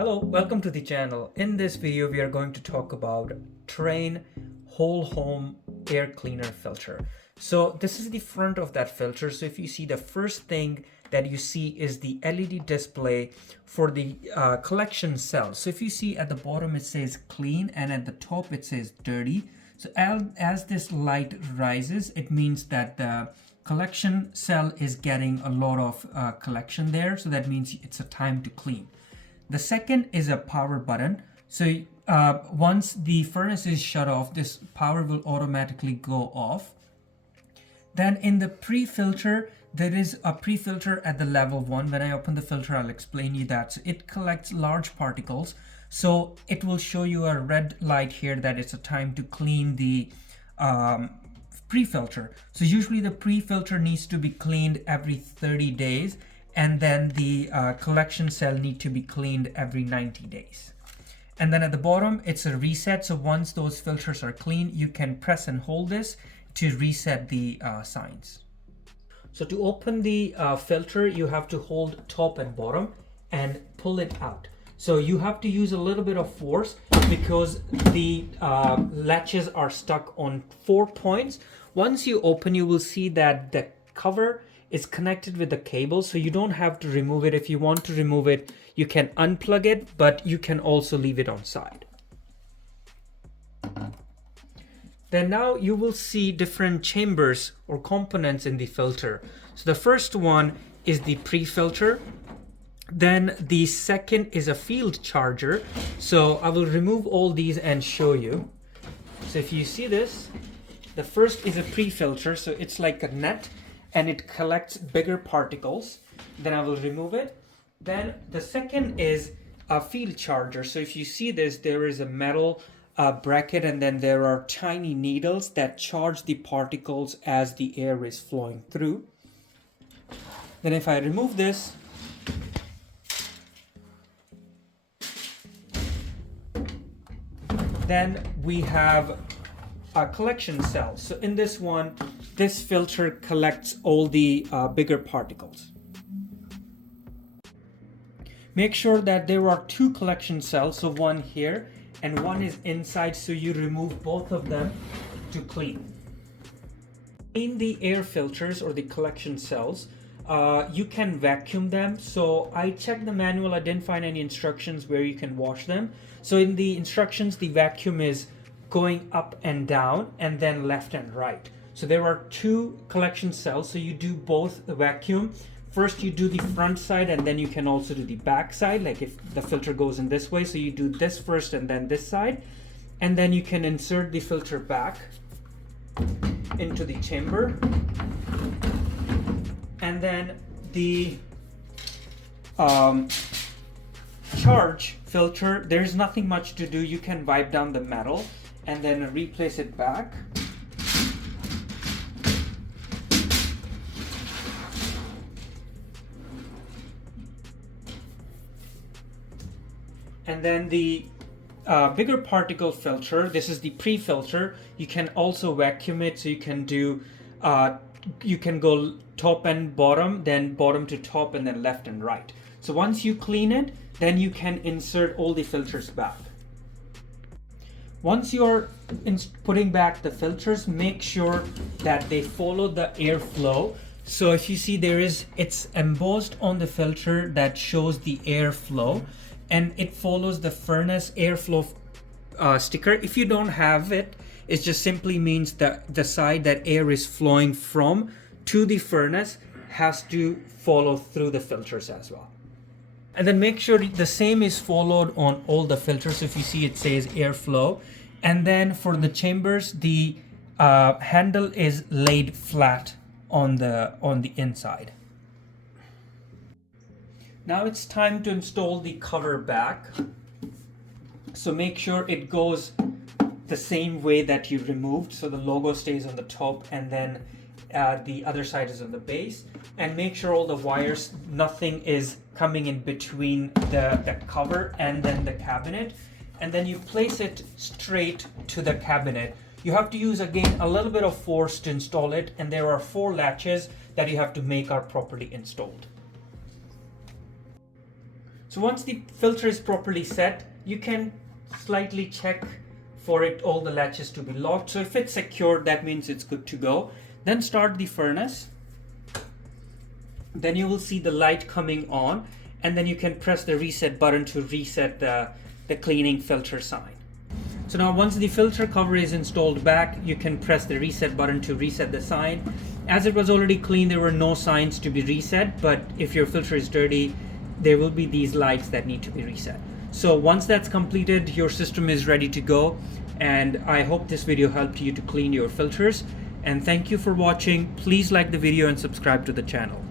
Hello, welcome to the channel. In this video, we are going to talk about Trane whole home air cleaner filter. So this is the front of that filter. So if you see, the first thing that you see is the LED display for the collection cell. So if you see at the bottom, it says clean, and at the top it says dirty. So as this light rises, it means that the collection cell is getting a lot of collection there. So that means it's a time to clean. The second is a power button. So once the furnace is shut off, this power will automatically go off. Then in the pre-filter, there is a pre-filter at the level 1. When I open the filter, I'll explain you that. So it collects large particles. So it will show you a red light here that it's a time to clean the pre-filter. So usually the pre-filter needs to be cleaned every 30 days. And then the collection cell need to be cleaned every 90 days. And then at the bottom, it's a reset. So once those filters are clean, you can press and hold this to reset the signs. So to open the filter, you have to hold top and bottom and pull it out. So you have to use a little bit of force because the latches are stuck on 4 points. Once you open, you will see that the cover is connected with the cable, so you don't have to remove it. If you want to remove it, you can unplug it, but you can also leave it on side. Then now you will see different chambers or components in the filter. So the first one is the pre-filter. Then the second is a field charger. So I will remove all these and show you. So if you see this, the first is a pre-filter. So it's like a net, and it collects bigger particles. Then I will remove it. Then the second is a field charger. So if you see this, there is a metal bracket, and then there are tiny needles that charge the particles as the air is flowing through. Then if I remove this, then we have a collection cell. So in this one, this filter collects all the bigger particles. Make sure that there are 2 collection cells, so one here and one is inside, so you remove both of them to clean. In the air filters or the collection cells, you can vacuum them. So I checked the manual, I didn't find any instructions where you can wash them. So in the instructions, the vacuum is going up and down and then left and right. So there are 2 collection cells, so you do both the vacuum. First you do the front side, and then you can also do the back side, like if the filter goes in this way. So you do this first and then this side, and then you can insert the filter back into the chamber. And then the charge filter, there's nothing much to do. You can wipe down the metal and then replace it back. And then the bigger particle filter, this is the pre-filter. You can also vacuum it, so you can do, you can go top and bottom, then bottom to top, and then left and right. So once you clean it, then you can insert all the filters back. Once you're putting back the filters, make sure that they follow the airflow. So if you see, it's embossed on the filter that shows the airflow, and it follows the furnace airflow sticker. If you don't have it, it just simply means that the side that air is flowing from to the furnace has to follow through the filters as well. And then make sure the same is followed on all the filters. So if you see, it says airflow. And then for the chambers, the handle is laid flat on the inside. Now it's time to install the cover back. So make sure it goes the same way that you removed. So the logo stays on the top, and then the other side is on the base. And make sure all the wires, nothing is coming in between the cover and then the cabinet. And then you place it straight to the cabinet. You have to use, again, a little bit of force to install it, and there are 4 latches that you have to make are properly installed. So once the filter is properly set, you can slightly check for it all the latches to be locked. So if it's secured, that means it's good to go. Then start the furnace. Then you will see the light coming on, and then you can press the reset button to reset the cleaning filter sign. So now once the filter cover is installed back, you can press the reset button to reset the sign. As it was already clean, there were no signs to be reset, but if your filter is dirty, there will be these lights that need to be reset. So once that's completed, your system is ready to go, and I hope this video helped you to clean your filters. And thank you for watching. Please like the video and subscribe to the channel.